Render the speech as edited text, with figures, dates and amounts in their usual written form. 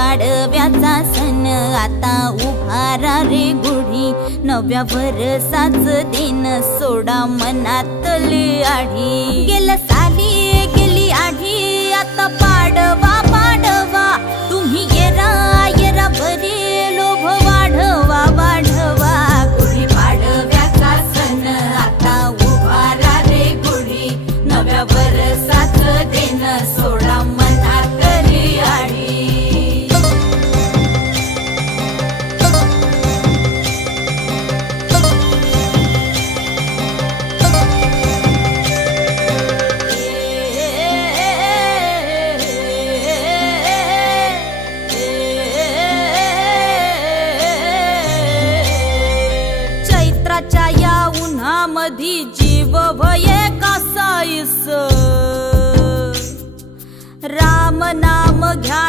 पाडव्याचा सण आता उभारा रे गुढी, नव्या वर्षाच दिन सोडा मनातली आढी। गेल्या साली गेली आढी, आता पाडवा पाडवा, तुम्ही येरा येरा बरी लोभ वाढवा वाढवा। गुढी पाडव्याचा सण आता उभारा रे गुढी, नव्या वर्षाच दिन सोडा मनातली आढी। चैत्राच्या या उन्हामधी जीव भये कासाईस, राम नाम घ्या